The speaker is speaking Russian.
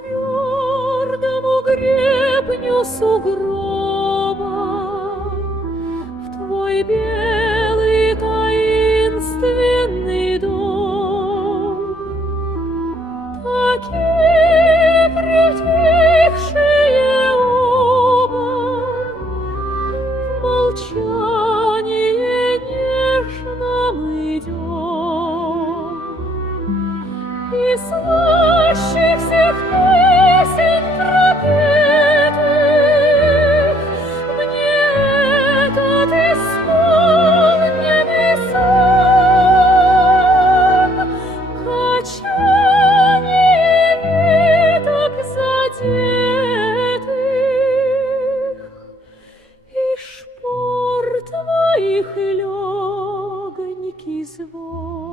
твердому гребню сугроба, в твой белый таинственный дом. Такие притихшие оба, в молчании нежном идем. И слаще всех песен пропетых мне этот исполненный сон, качание веток задетых и шпор твоих легонький звон.